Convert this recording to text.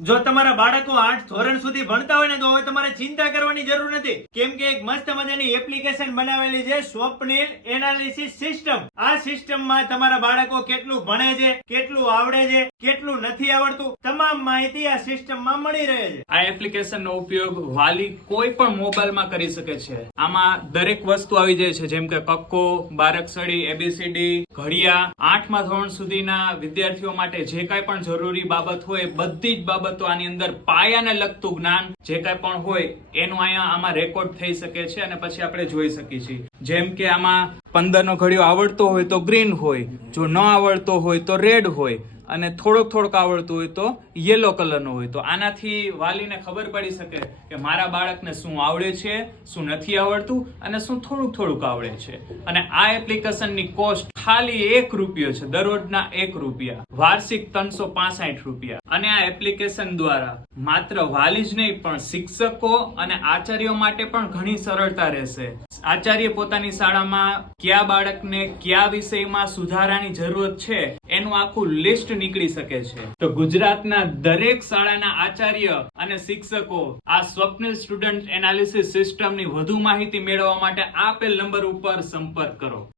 જો તમારા બાળકો આઠ ધોરણ સુધી ભણતા હોય ને, તો હવે તમારે ચિંતા કરવાની જરૂર નથી. કેમ કે એક મસ્ત મજાની એપ્લિકેશન બનાવેલી છે સ્વપ્નિલ એનાલિસિસ સિસ્ટમ આ સિસ્ટમમાં તમારા બાળકો કેટલું ભણે છે, કેટલું આવડે છે, કેટલું નથી આવડતું, તમામ માહિતી આ સિસ્ટમમાં મળી રહે છે. આ એપ્લિકેશનનો ઉપયોગ વાલી કોઈ પણ મોબાઈલમાં કરી શકે છે. આમાં દરેક વસ્તુ આવી જાય છે, જેમ કે કક્કો બારકસડી એબીસીડી ઘડિયા. આઠમા ધોરણ સુધીના વિદ્યાર્થીઓ માટે જે કાંઈ પણ જરૂરી બાબત હોય બધી જ બાબતો આની અંદર પાયાને લગતું જ્ઞાન જે કાંઈ પણ હોય, એનું અહીંયા આમાં રેકોર્ડ થઈ શકે છે અને પછી આપણે જોઈ શકીએ છીએ. જેમ કે આમાં પંદર નો ઘડિયો આવડતો હોય તો ગ્રીન હોય, જો ન આવડતો હોય તો રેડ હોય, અને થોડોક થોડોક આવડતું હોય તો યલો કલરનો હોય. તો આનાથી વાલીને ખબર પડી શકે કે મારા બાળકને શું આવડે છે, શું નથી આવડતું, અને શું થોડુંક થોડુંક આવડે છે. અને આ એપ્લિકેશનની કોસ્ટ ખાલી એક રૂપિયો છે, દરરોજના એક રૂપિયા. વાર્ષિક ત્રણસો પાસઠ રૂપિયા. અને આ એપ્લિકેશન દ્વારા માત્ર વાલી જ નહીં, પણ શિક્ષકો અને આચાર્યો માટે પણ ઘણી સરળતા રહેશે. આચાર્ય પોતાની શાળામાં કયા બાળકને કયા વિષયમાં સુધારાની જરૂરત છે, એનું આખું લિસ્ટ નીકળી શકે છે. તો ગુજરાતના દરેક શાળાના આચાર્ય અને શિક્ષકો આ સ્વપ્નિલ સ્ટુડન્ટ એનાલિસિસ સિસ્ટમની વધુ માહિતી મેળવવા માટે આપેલ નંબર ઉપર સંપર્ક કરો.